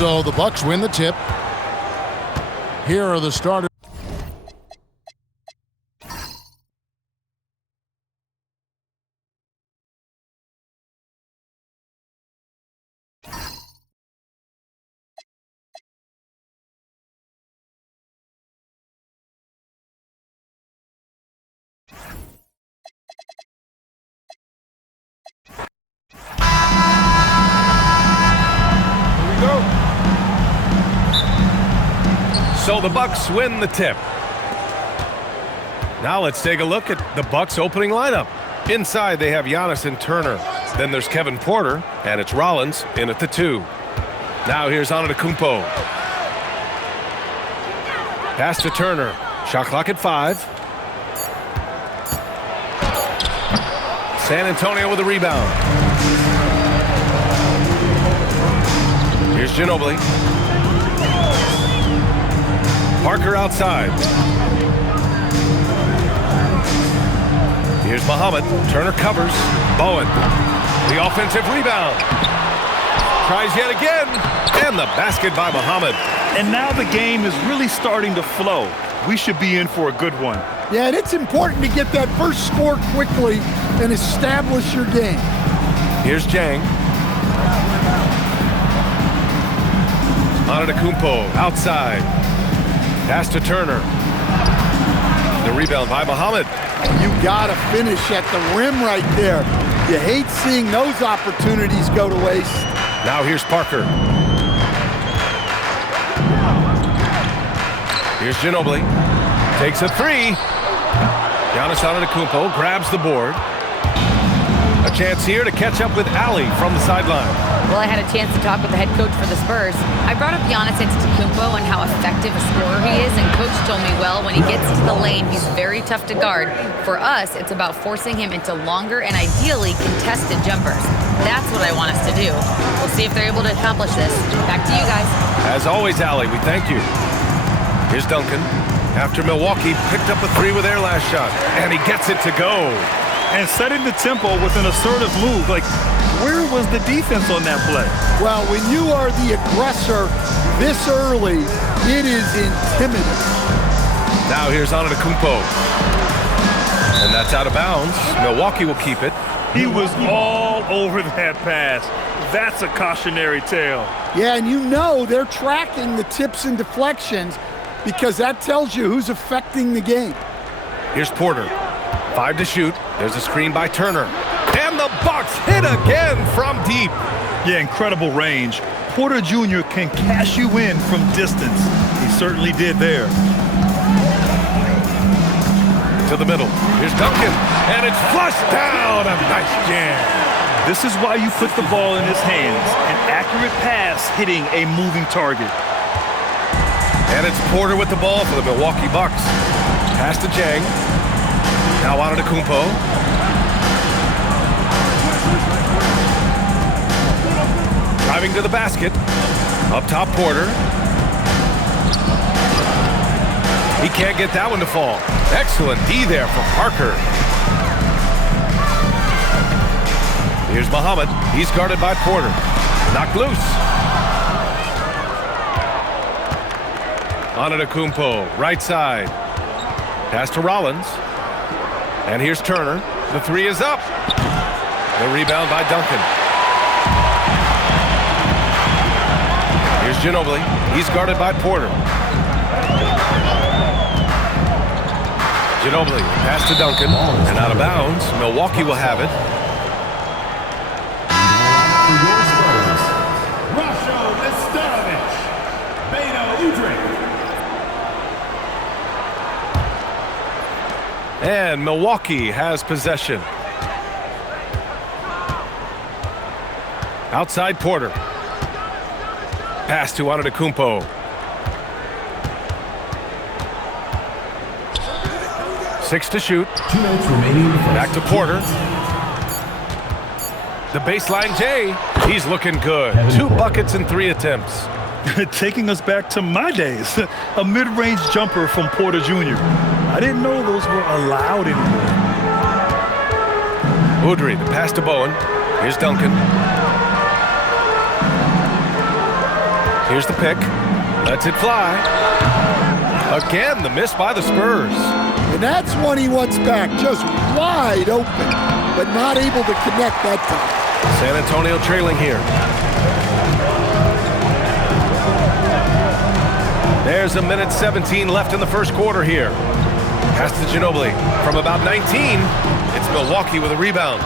So the Bucks win the tip. Here are the starters. So the Bucks win the tip. Now let's take a look at the Bucks opening lineup. Inside they have Giannis and Turner. Then there's Kevin Porter, and it's Rollins in at the 2. Now here's Antetokounmpo. Pass to Turner. Shot clock at 5. San Antonio with a rebound. Here's Ginobili. Parker outside. Here's Muhammad. Turner covers. Bowen. The offensive rebound. Tries yet again. And the basket by Muhammad. And now the game is really starting to flow. We should be in for a good one. Yeah, and it's important to get that first score quickly and establish your game. Here's Jang. Antetokounmpo outside. Pass to Turner. The rebound by Muhammad. You gotta finish at the rim right there. You hate seeing those opportunities go to waste. Now here's Parker. Here's Ginobili. Takes a 3. Giannis Antetokounmpo grabs the board. A chance here to catch up with Ali from the sideline. Well, I had a chance to talk with the head coach for the Spurs. I brought up Giannis Antetokounmpo and how effective a scorer he is, and coach told me, well, when he gets into the lane, he's very tough to guard. For us, it's about forcing him into longer and ideally contested jumpers. That's what I want us to do. We'll see if they're able to accomplish this. Back to you guys. As always, Ali, we thank you. Here's Duncan. After Milwaukee picked up a 3 with their last shot, and he gets it to go. And setting the tempo with an assertive move. Like, where was the defense on that play? Well, when you are the aggressor this early, it is intimidating. Now here's Antetokounmpo. And that's out of bounds. Milwaukee will keep it. He was all over that pass. That's a cautionary tale. Yeah, and you know they're tracking the tips and deflections because that tells you who's affecting the game. Here's Porter. 5 to shoot. There's a screen by Turner. And the Bucks hit again from deep. Yeah, incredible range. Porter Jr. can cash you in from distance. He certainly did there. To the middle. Here's Duncan. And it's flushed down. A nice jam. This is why you put the ball in his hands. An accurate pass hitting a moving target. And it's Porter with the ball for the Milwaukee Bucks. Pass to Jang. Now Antetokounmpo. Driving to the basket. Up top, Porter. He can't get that one to fall. Excellent D there for Parker. Here's Muhammad. He's guarded by Porter. Knocked loose. Antetokounmpo, right side. Pass to Rollins. And here's Turner. The 3 is up. The rebound by Duncan. Here's Ginobili. He's guarded by Porter. Ginobili, pass to Duncan. And out of bounds. Milwaukee will have it. And Milwaukee has possession. Outside Porter. Pass to Antetokounmpo. Six to shoot. 2 minutes remaining. Back to Porter. The baseline J. He's looking good. 2 buckets and 3 attempts. Taking us back to my days. A mid-range jumper from Porter Jr. I didn't know those were allowed anymore. Udry, the pass to Bowen. Here's Duncan. Here's the pick. Lets it fly. Again, the miss by the Spurs. And that's one he wants back, just wide open, but not able to connect that time. San Antonio trailing here. There's a minute 17 left in the first quarter here. Pass to Ginobili from about 19. It's Milwaukee with a rebound.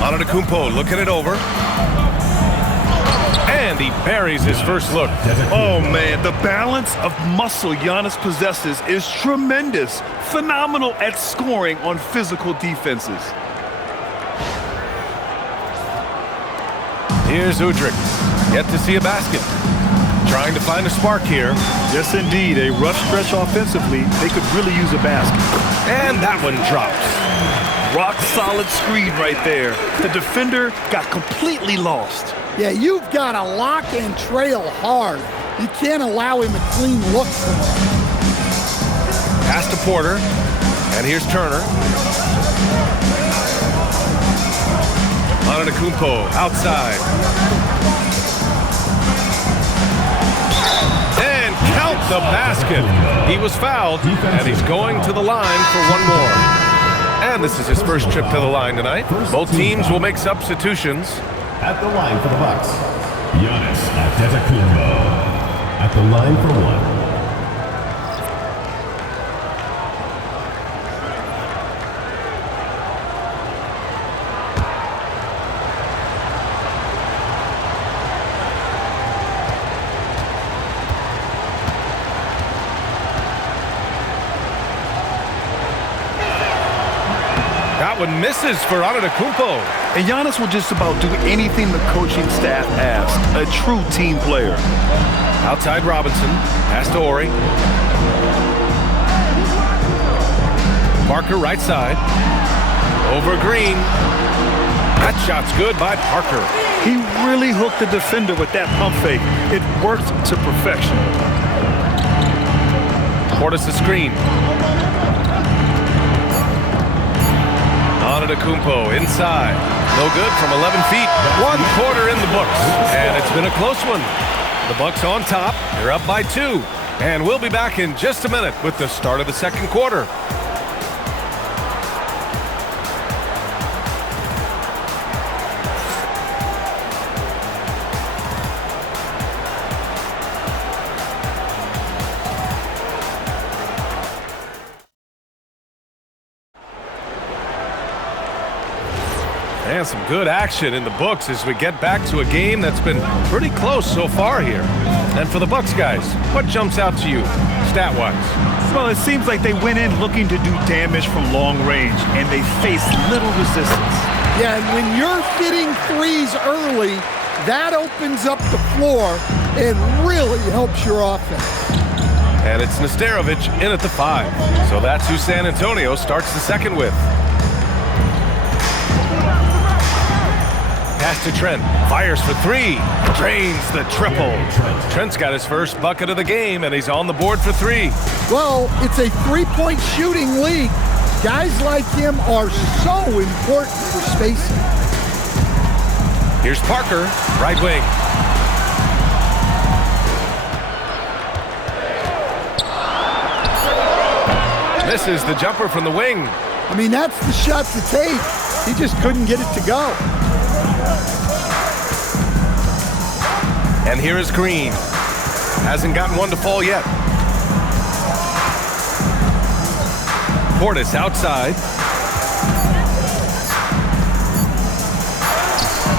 Antetokounmpo looking it over. And he buries his first look. Oh, man, the balance of muscle Giannis possesses is tremendous. Phenomenal at scoring on physical defenses. Here's Udrih. Yet to see a basket. Trying to find a spark here. Yes, indeed. A rough stretch offensively. They could really use a basket. And that one drops. Rock solid screen right there. The defender got completely lost. Yeah, you've got to lock and trail hard. You can't allow him a clean look for that. Pass to Porter. And here's Turner. Antetokounmpo outside. And count the basket. He was fouled, and he's going to the line for one more. And this is his first trip to the line tonight. Both teams will make substitutions. At the line for the Bucks, Giannis Antetokounmpo. At the line for one. That one misses for Antetokounmpo. And Giannis will just about do anything the coaching staff asks. A true team player. Outside Robinson. Pass to Ori. Parker right side. Over Green. That shot's good by Parker. He really hooked the defender with that pump fake. It worked to perfection. Portis the screen. Antetokounmpo inside. No good from 11 feet. 1 quarter in the books. And it's been a close one. The Bucks on top. They're up by 2. And we'll be back in just a minute with the start of the second quarter. And some good action in the books as we get back to a game that's been pretty close so far here. And for the Bucks guys, what jumps out to you, stat-wise? Well, it seems like they went in looking to do damage from long range, and they faced little resistance. Yeah, and when you're hitting threes early, that opens up the floor and really helps your offense. And it's Nesterovic in at the 5. So that's who San Antonio starts the second with. Pass to Trent. Fires for 3. Drains the triple. Trent's got his first bucket of the game, and he's on the board for 3. Well, it's a three-point shooting league. Guys like him are so important for spacing. Here's Parker, right wing. Misses the jumper from the wing. I mean, that's the shot to take. He just couldn't get it to go. And here is Green. Hasn't gotten one to fall yet. Portis outside.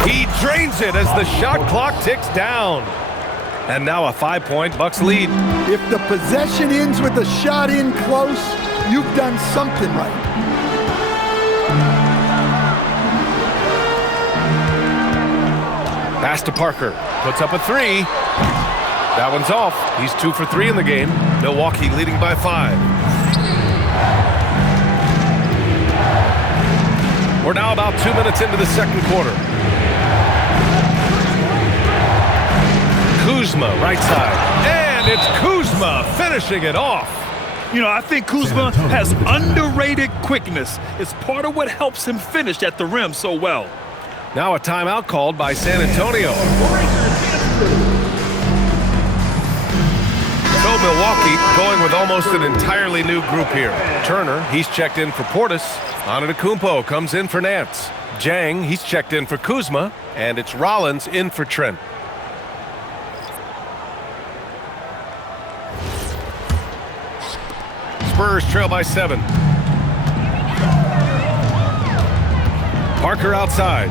He drains it as the shot clock ticks down. And now a 5-point Bucks lead. If the possession ends with a shot in close, you've done something right. Pass to Parker. Puts up a 3. That one's off. He's 2 for 3 in the game. Milwaukee leading by 5. We're now about 2 minutes into the second quarter. Kuzma, right side. And it's Kuzma finishing it off. You know, I think Kuzma has underrated quickness. It's part of what helps him finish at the rim so well. Now a timeout called by San Antonio. So Milwaukee going with almost an entirely new group here. Turner, he's checked in for Portis. Antetokounmpo comes in for Nance. Jang, he's checked in for Kuzma. And it's Rollins in for Trent. Spurs trail by 7. Parker outside.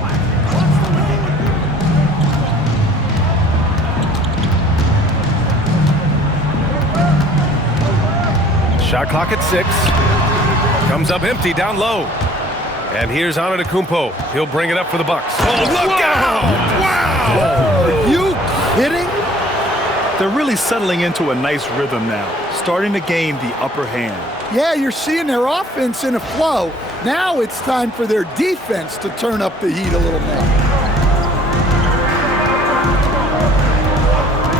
Shot clock at 6. Comes up empty down low. And here's Antetokounmpo. He'll bring it up for the Bucks. Oh, look out! Wow! Are you kidding? They're really settling into a nice rhythm now, starting to gain the upper hand. Yeah, you're seeing their offense in a flow. Now it's time for their defense to turn up the heat a little more.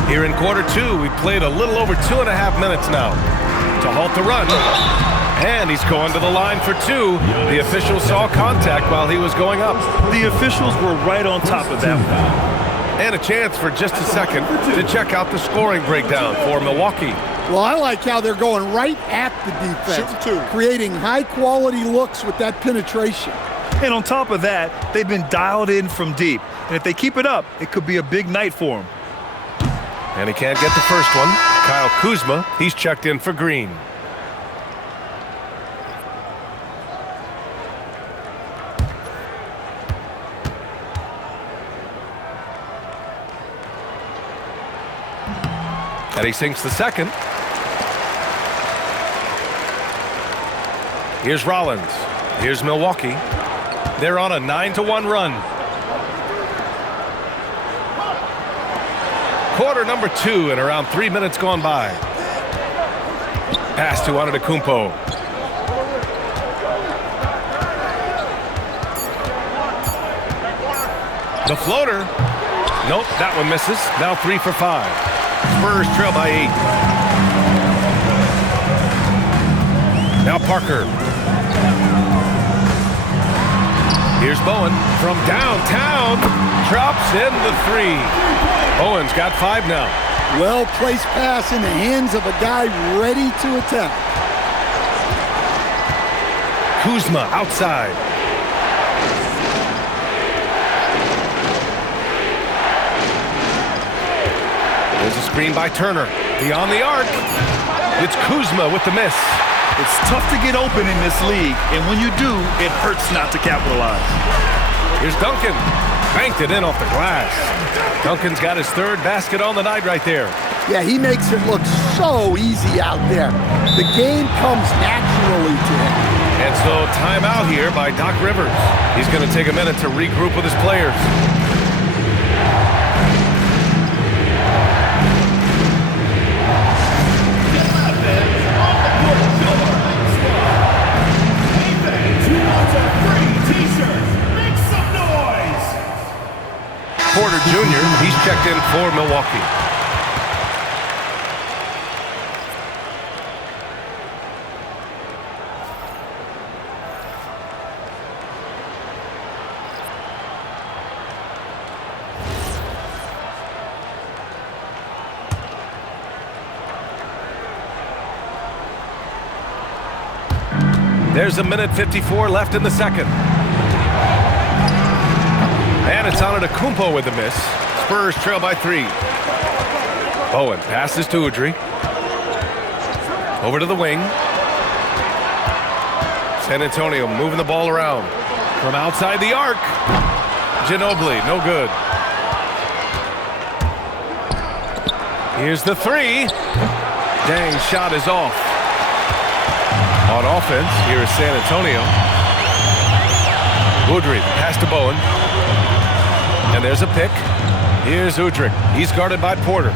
Here in quarter 2, we played a little over 2.5 minutes now to halt the run. And he's going to the line for 2. The official saw contact while he was going up. The officials were right on top of that one. And a chance for just a second to check out the scoring breakdown for Milwaukee. Well, I like how they're going right at the defense, creating high-quality looks with that penetration. And on top of that, they've been dialed in from deep. And if they keep it up, it could be a big night for them. And he can't get the first one. Kyle Kuzma, he's checked in for Green. And he sinks the second. Here's Rollins. Here's Milwaukee. They're on a 9-1 run. Quarter number 2 and around 3 minutes gone by. Pass to Antetokounmpo. The floater. Nope, that one misses. Now 3 for 5. Spurs trail by 8. Now Parker. Here's Bowen from downtown. Drops in the 3. Bowen's got 5 now. Well-placed pass in the hands of a guy ready to attack. Kuzma outside. There's a screen by Turner. Beyond the arc. It's Kuzma with the miss. It's tough to get open in this league, and when you do, it hurts not to capitalize. Here's Duncan. Banked it in off the glass. Duncan's got his 3rd basket on the night right there. Yeah, he makes it look so easy out there. The game comes naturally to him. And so timeout here by Doc Rivers. He's going to take a minute to regroup with his players. Porter Jr., he's checked in for Milwaukee. There's a minute 54 left in the second. And it's Antetokounmpo with the miss. Spurs trail by 3. Bowen passes to Udrih. Over to the wing. San Antonio moving the ball around. From outside the arc. Ginobili, no good. Here's the 3. Dang, shot is off. On offense, here is San Antonio. Udrih, pass to Bowen. And there's a pick. Here's Udrih. He's guarded by Porter.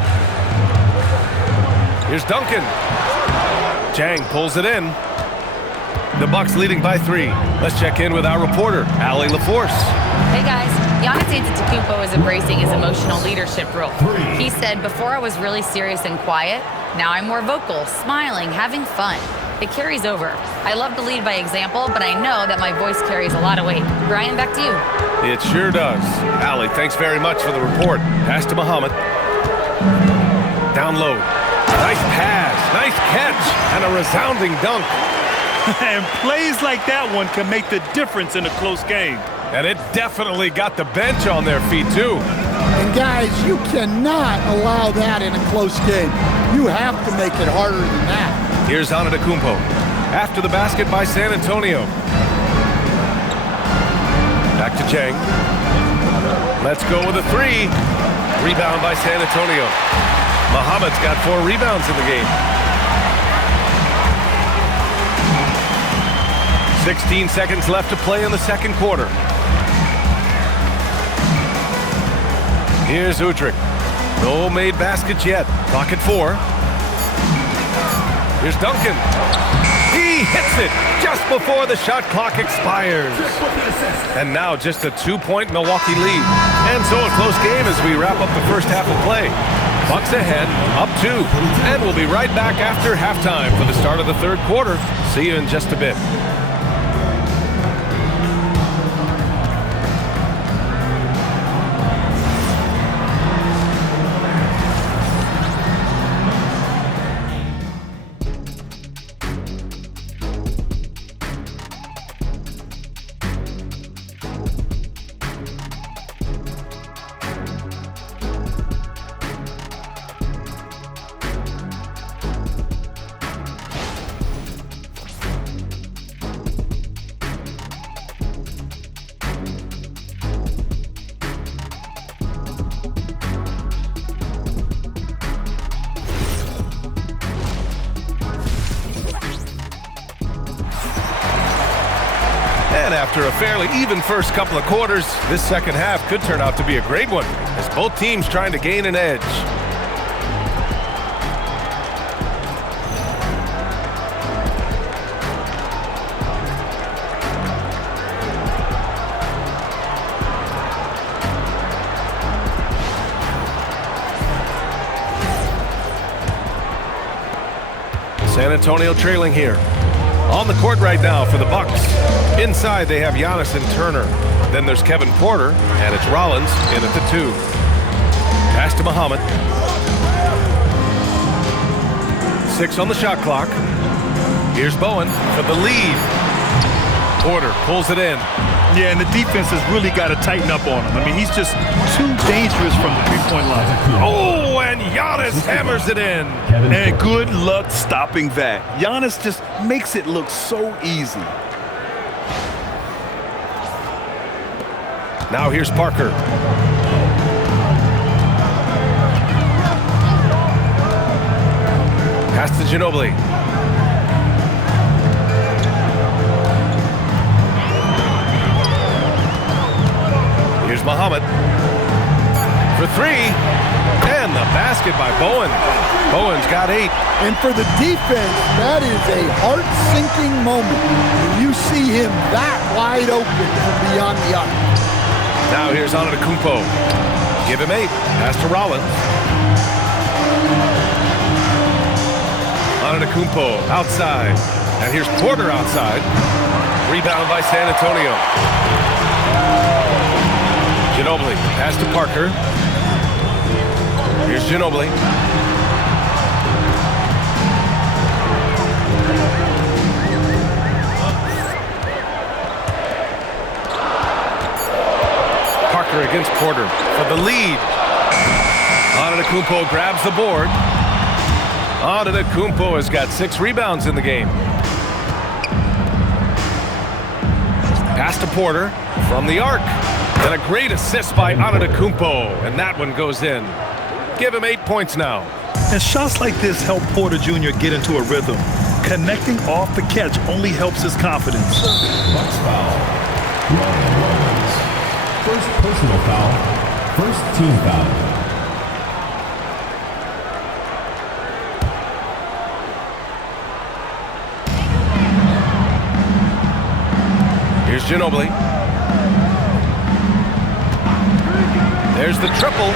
Here's Duncan. Jang pulls it in. The Bucks leading by 3. Let's check in with our reporter, Allie LaForce. Hey guys, Giannis Antetokounmpo is embracing his emotional leadership role. He said, "Before I was really serious and quiet. Now I'm more vocal, smiling, having fun." It carries over. I love to lead by example, but I know that my voice carries a lot of weight. Brian, back to you. It sure does. Allie, thanks very much for the report. Pass to Muhammad. Down low. Nice pass, nice catch, and a resounding dunk. And plays like that one can make the difference in a close game. And it definitely got the bench on their feet, too. And guys, you cannot allow that in a close game. You have to make it harder than that. Here's Antetokounmpo. After the basket by San Antonio. Back to Chang. Let's go with a three. Rebound by San Antonio. Muhammad's got 4 rebounds in the game. 16 seconds left to play in the second quarter. Here's Udrih. No made baskets yet. Clock at 4. Here's Duncan. He hits it just before the shot clock expires. And now just a 2-point Milwaukee lead. And so a close game as we wrap up the first half of play. Bucks ahead, up 2. And we'll be right back after halftime for the start of the third quarter. See you in just a bit. And after a fairly even first couple of quarters, this second half could turn out to be a great one, as both teams trying to gain an edge. San Antonio trailing here. On the court right now for the Bucks. Inside they have Giannis and Turner. Then there's Kevin Porter, and it's Rollins in at the 2. Pass to Muhammad. 6 on the shot clock. Here's Bowen for the lead. Porter pulls it in. Yeah, and the defense has really got to tighten up on him. I mean, he's just too dangerous from the three-point line. Oh, and Giannis hammers it in. And good luck stopping that. Giannis just makes it look so easy. Now here's Parker. Pass to Ginobili. Here's Muhammad for 3, and the basket by Bowen. Bowen's got 8. And for the defense, that is a heart-sinking moment when you see him that wide open from beyond the arc. Now here's Antetokounmpo. Give him 8. Pass to Rollins. Antetokounmpo outside, and here's Porter outside. Rebound by San Antonio. Ginobili, pass to Parker. Here's Ginobili. Parker against Porter for the lead. Antetokounmpo grabs the board. Antetokounmpo has got 6 rebounds in the game. Pass to Porter from the arc. And a great assist by Antetokounmpo, and that one goes in. Give him 8 points now. And shots like this help Porter Jr. get into a rhythm. Connecting off the catch only helps his confidence. Bucks foul. Rollins. First personal foul. First team foul. Here's Ginobili. There's the triple.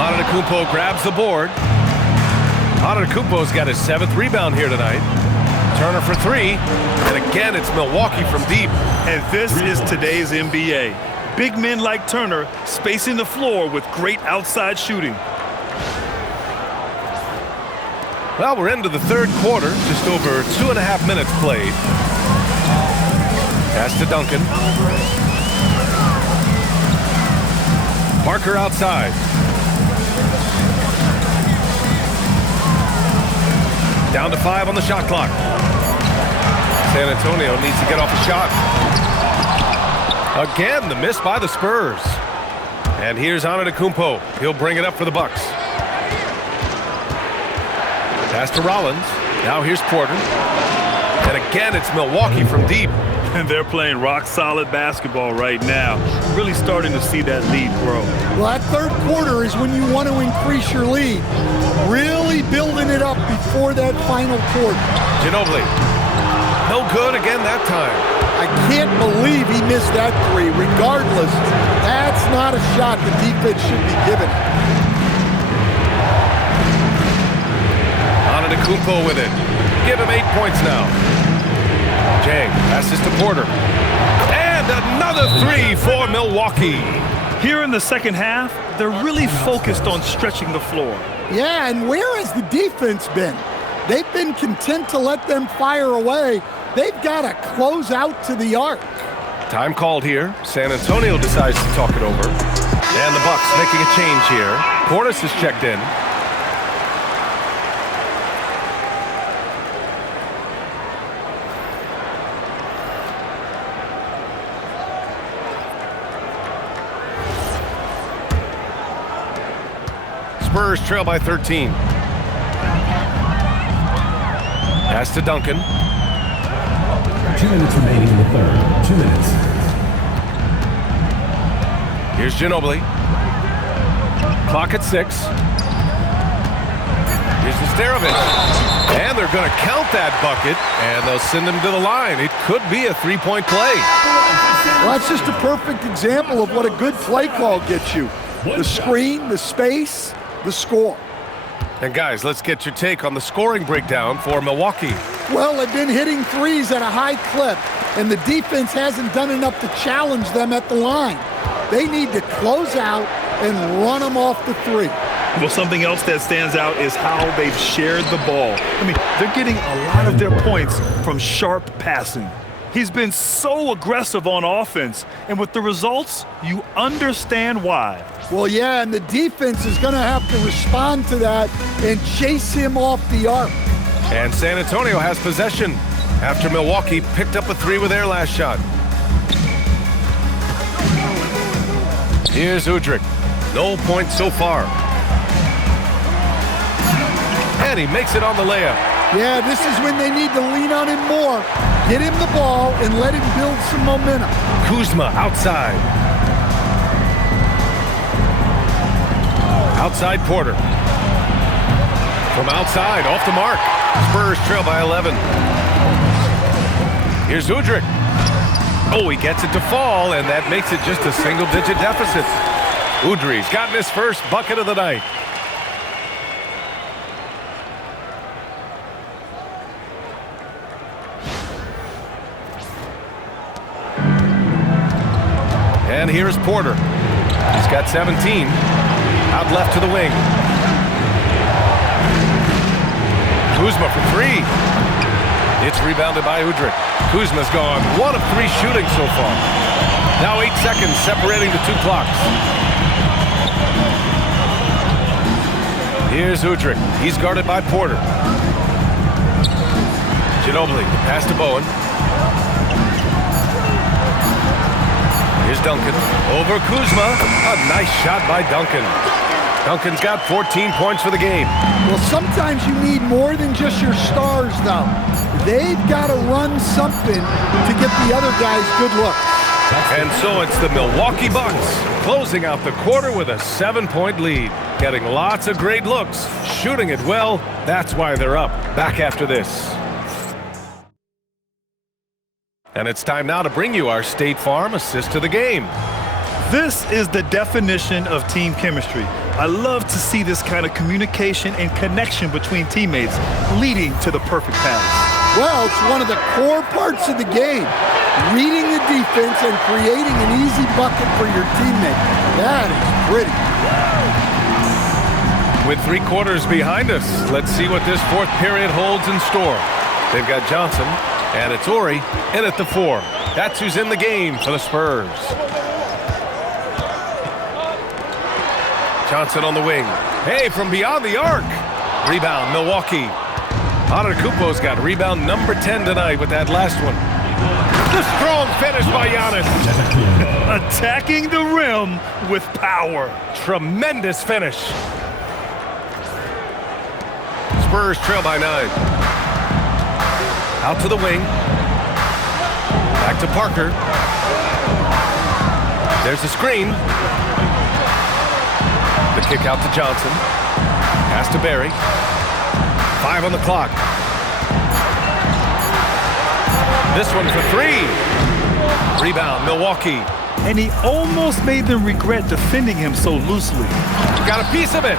Antetokounmpo grabs the board. Antetokounmpo's got his 7th rebound here tonight. Turner for three. And again, it's Milwaukee from deep. And this is today's NBA. Big men like Turner spacing the floor with great outside shooting. Well, we're into the third quarter. Just over 2.5 minutes played. Pass to Duncan. Parker outside. Down to 5 on the shot clock. San Antonio needs to get off a shot. Again, the miss by the Spurs. And here's Antetokounmpo. He'll bring it up for the Bucks. Pass to Rollins. Now here's Porter. And again, it's Milwaukee from deep. And they're playing rock-solid basketball right now. Really starting to see that lead grow. Well, that third quarter is when you want to increase your lead. Really building it up before that final quarter. Ginobili. No good again that time. I can't believe he missed that three. Regardless, that's not a shot the defense should be given. Antetokounmpo with it. Give him 8 points now. Jang passes to Porter. And another three for Milwaukee. Here in the second half, they're really focused on stretching the floor. Yeah, and where has the defense been? They've been content to let them fire away. They've got to close out to the arc. Time called here. San Antonio decides to talk it over. And the Bucks making a change here. Portis is checked in. Spurs trail by 13. Pass to Duncan. 2 minutes remaining in the third. 2 minutes. Here's Ginobili. Clock at 6. Here's Nesterovic. And they're going to count that bucket, and they'll send him to the line. It could be a three-point play. Well, that's just a perfect example of what a good play call gets you. The screen, the space, the score. And guys, let's get your take on the scoring breakdown for Milwaukee. Well, they've been hitting threes at a high clip, and the defense hasn't done enough to challenge them at the line. They need to close out and run them off the three. Well, something else that stands out is how they've shared the ball. I mean, they're getting a lot of their points from sharp passing. He's been so aggressive on offense, and with the results, you understand why. Well, yeah, and the defense is going to have to respond to that and chase him off the arc. And San Antonio has possession after Milwaukee picked up a three with their last shot. Here's Udrih. No points so far. And he makes it on the layup. Yeah, this is when they need to lean on him more. Get him the ball and let him build some momentum. Kuzma outside. Outside Porter. From outside, off the mark. Spurs trail by 11. Here's Udrih. Oh, he gets it to fall, and that makes it just a single-digit deficit. Udrih's gotten his first bucket of the night. And here's Porter. He's got 17. Out left to the wing. Kuzma for three. It's rebounded by Udrih. Kuzma's gone 1 of 3 shooting so far. Now 8 seconds separating the two clocks. Here's Udrih. He's guarded by Porter. Ginobili, pass to Bowen. Here's Duncan. Over Kuzma. A nice shot by Duncan. Duncan's got 14 points for the game. Well, sometimes you need more than just your stars, though. They've got to run something to get the other guys good looks. And so it's the Milwaukee Bucks closing out the quarter with a 7-point lead. Getting lots of great looks, shooting it well. That's why they're up. Back after this. And it's time now to bring you our State Farm assist to the game. This is the definition of team chemistry. I love to see this kind of communication and connection between teammates leading to the perfect pass. Well, it's one of the core parts of the game. Reading the defense and creating an easy bucket for your teammate. That is pretty. With 3 quarters behind us, let's see what this fourth period holds in store. They've got Johnson, and it's Ori in at the 4. That's who's in the game for the Spurs. Johnson on the wing. Hey, from beyond the arc. Rebound, Milwaukee. Antetokounmpo's got rebound number 10 tonight with that last one. The strong finish by Giannis. Attacking the rim with power. Tremendous finish. Spurs trail by 9. Out to the wing. Back to Parker. There's the screen. The kick out to Johnson. Pass to Barry. 5 on the clock. This one for 3. Rebound, Milwaukee. And he almost made them regret defending him so loosely. Got a piece of it.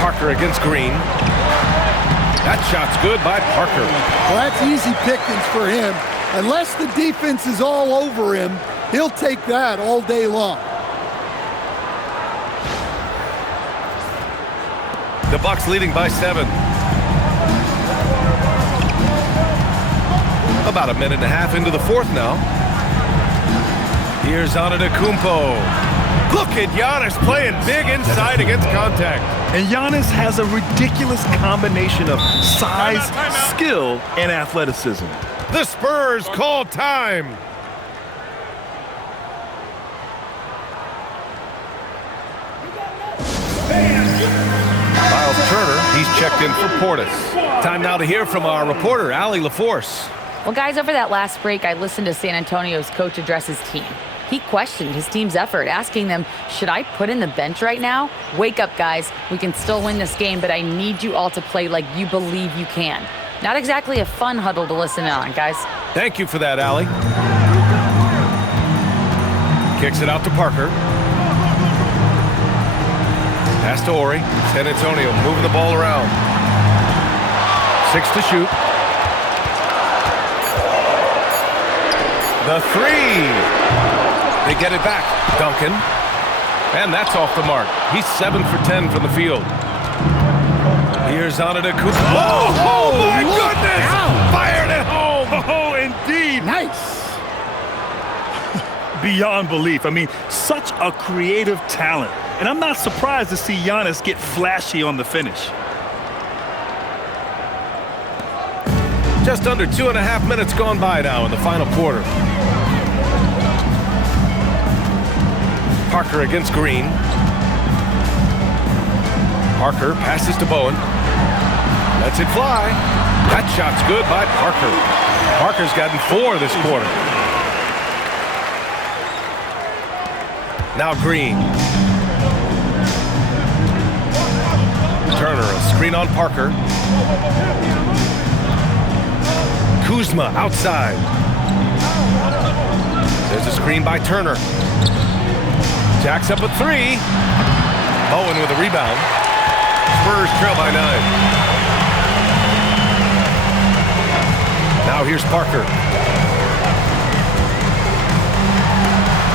Parker against Green. That shot's good by Parker. Well, that's easy pickings for him. Unless the defense is all over him, he'll take that all day long. The Bucks leading by 7. About a minute and a half into the fourth now. Here's Antetokounmpo. Look at Giannis playing big inside against contact. And Giannis has a ridiculous combination of size, skill, and athleticism. The Spurs call time. Miles Turner, he's checked in for Portis. Time now to hear from our reporter, Allie LaForce. Well, guys, over that last break, I listened to San Antonio's coach address his team. He questioned his team's effort, asking them, should I put in the bench right now? Wake up, guys. We can still win this game, but I need you all to play like you believe you can. Not exactly a fun huddle to listen on, guys. Thank you for that, Allie. Kicks it out to Parker. Pass to Ori. San Antonio moving the ball around. 6 to shoot. The 3. They get it back. Duncan. And that's off the mark. He's 7 for 10 from the field. Here's Antetokounmpo. Oh, my goodness! Fired at home! Oh, indeed. Nice. Beyond belief. I mean, such a creative talent. And I'm not surprised to see Giannis get flashy on the finish. Just under 2.5 minutes gone by now in the final quarter. Parker against Green. Parker passes to Bowen. Lets it fly. That shot's good by Parker. Parker's gotten 4 this quarter. Now Green. Turner, a screen on Parker. Kuzma outside. There's a screen by Turner. Jacks up a 3. Bowen with a rebound. Spurs trail by 9. Now here's Parker.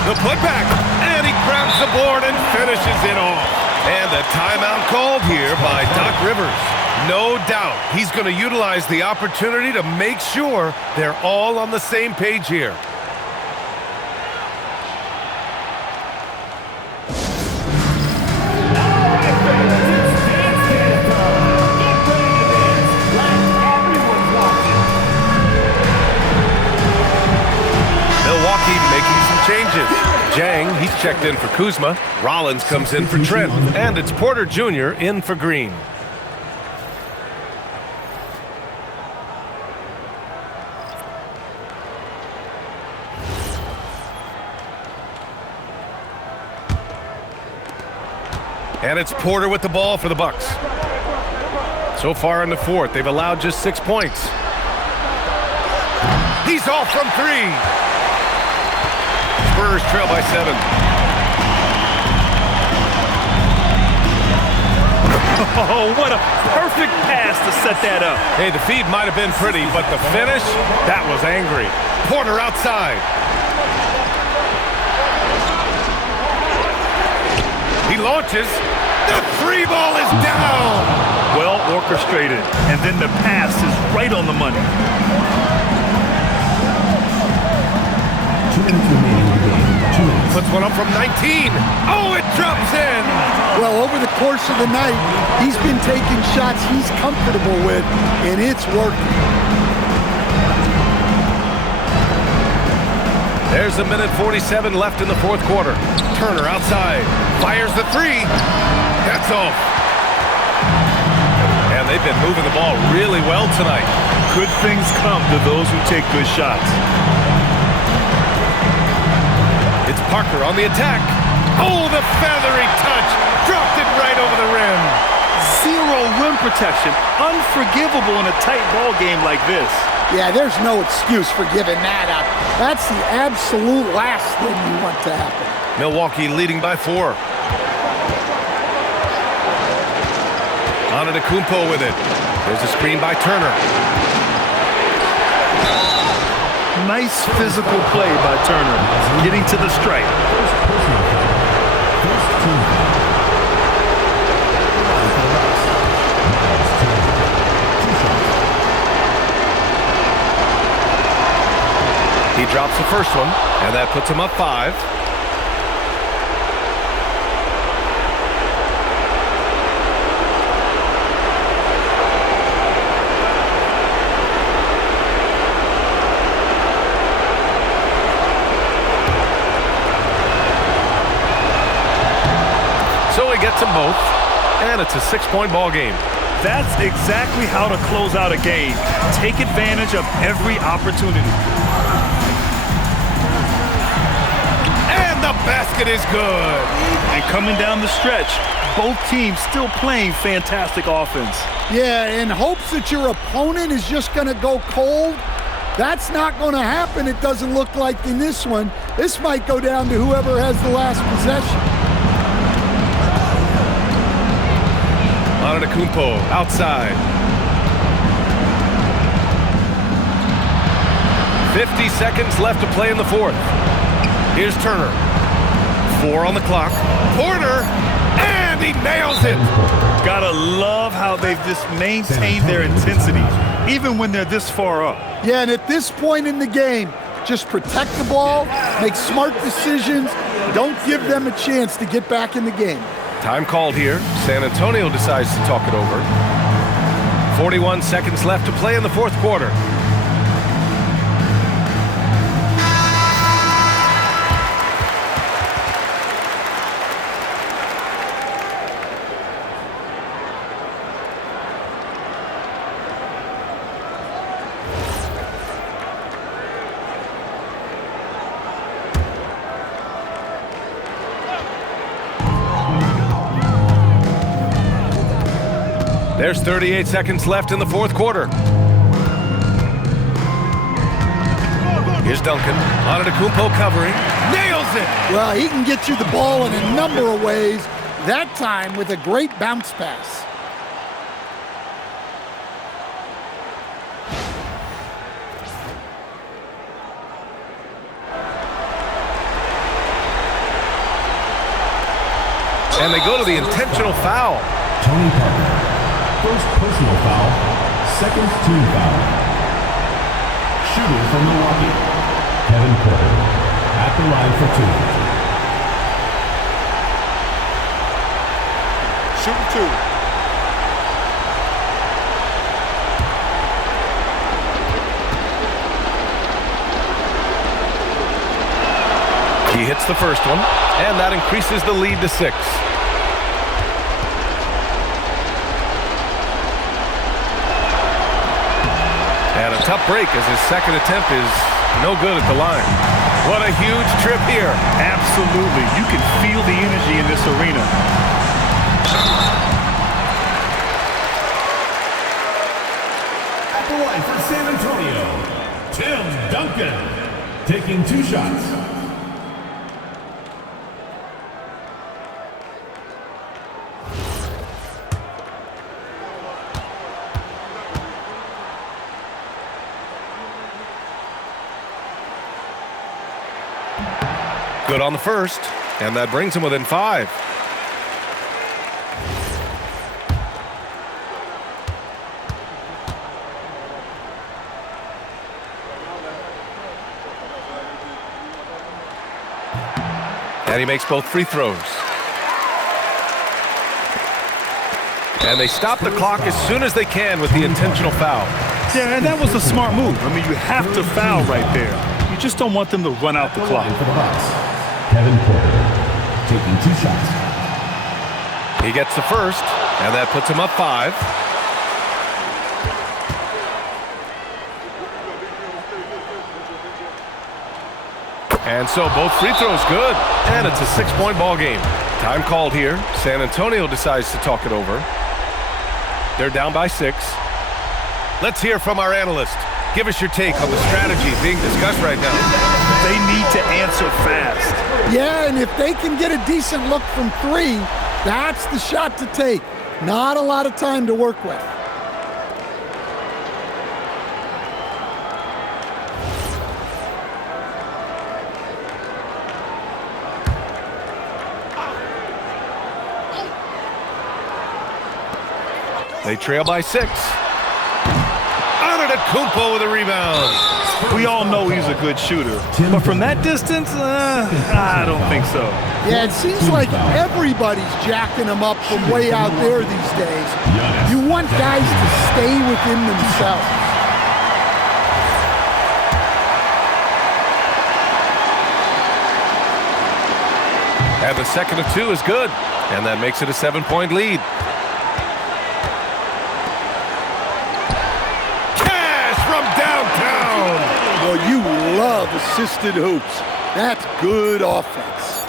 The putback, and he grabs the board and finishes it off. And a timeout called here by Doc Rivers. No doubt he's going to utilize the opportunity to make sure they're all on the same page here. Changes. Jang, he's checked in for Kuzma. Rollins comes in for Trent. And it's Porter Jr. in for Green. And it's Porter with the ball for the Bucks. So far in the fourth, they've allowed just 6 points. He's off from 3. Spurs trail by 7. Oh, what a perfect pass to set that up. Hey, the feed might have been pretty, but the finish, that was angry. Porter outside. He launches. The three ball is down. Well orchestrated, and then the pass is right on the money. 2 minutes remaining in the game. 2 minutes. Puts one up from 19. Oh, it drops in. Well, over the course of the night, he's been taking shots he's comfortable with, and it's working. There's a minute 47 left in the fourth quarter. Turner outside. Fires the three. That's off. And they've been moving the ball really well tonight. Good things come to those who take good shots. It's Parker on the attack. Oh, the feathery touch. Dropped it right over the rim. Zero rim protection. Unforgivable in a tight ball game like this. Yeah, there's no excuse for giving that up. That's the absolute last thing you want to happen. Milwaukee leading by 4. Antetokounmpo with it. There's a screen by Turner. Nice physical play by Turner, getting to the stripe. He drops the first one, and that puts him up 5. So he gets them both, and it's a 6-point ball game. That's exactly how to close out a game. Take advantage of every opportunity. And the basket is good. And coming down the stretch, both teams still playing fantastic offense. Yeah, in hopes that your opponent is just going to go cold, that's not going to happen, it doesn't look like in this one. This might go down to whoever has the last possession. Antetokounmpo outside. 50 seconds left to play in the fourth. Here's Turner. 4 on the clock. Porter, and he nails it. Gotta love how they've just maintained their intensity, even when they're this far up. Yeah, and at this point in the game, just protect the ball, make smart decisions, don't give them a chance to get back in the game. Time called here. San Antonio decides to talk it over. 41 seconds left to play in the fourth quarter. There's 38 seconds left in the fourth quarter. Here's Duncan. Antetokounmpo covering. Nails it! Well, he can get you the ball in a number of ways, that time with a great bounce pass. And they go to the intentional foul. Tony Parker. First personal foul, second team foul. Shooting from Milwaukee, Kevin Porter at the line for 2. Shooting 2. He hits the first one, and that increases the lead to 6. And a tough break as his second attempt is no good at the line. What a huge trip here. Absolutely. You can feel the energy in this arena. At the line for San Antonio, Tim Duncan, taking 2 shots. Good on the first, and that brings him within 5. And he makes both free throws. And they stop the clock as soon as they can with the intentional foul. Yeah, and that was a smart move. I mean, you have to foul right there. You just don't want them to run out the clock. For the Bucks, Kevin Porter taking 2 shots. He gets the first, and that puts him up 5. And so both free throws good, and it's a 6-point ball game. Time called here. San Antonio decides to talk it over. They're down by 6. Let's hear from our analyst. Give us your take on the strategy being discussed right now. They need to answer fast. Yeah, and if they can get a decent look from 3, that's the shot to take. Not a lot of time to work with. They trail by 6. Antetokounmpo with a rebound. We all know he's a good shooter, but from that distance, I don't think so. Yeah, it seems like everybody's jacking them up from way out there these days. You want guys to stay within themselves. And the second of 2 is good, and that makes it a 7-point lead. Well, you love assisted hoops. That's good offense.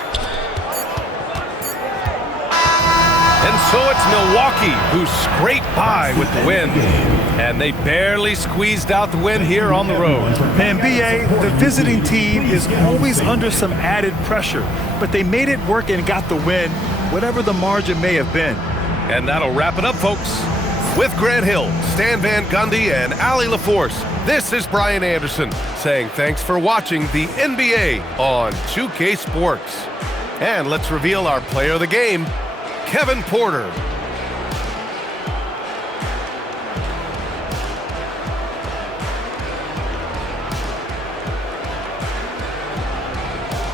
And so it's Milwaukee who scraped by with the win. And they barely squeezed out the win here on the road. And BA, the visiting team is always under some added pressure, but they made it work and got the win, whatever the margin may have been. And that'll wrap it up, folks. With Grant Hill, Stan Van Gundy, and Allie LaForce, this is Brian Anderson saying thanks for watching the NBA on 2K Sports. And let's reveal our player of the game, Kevin Porter.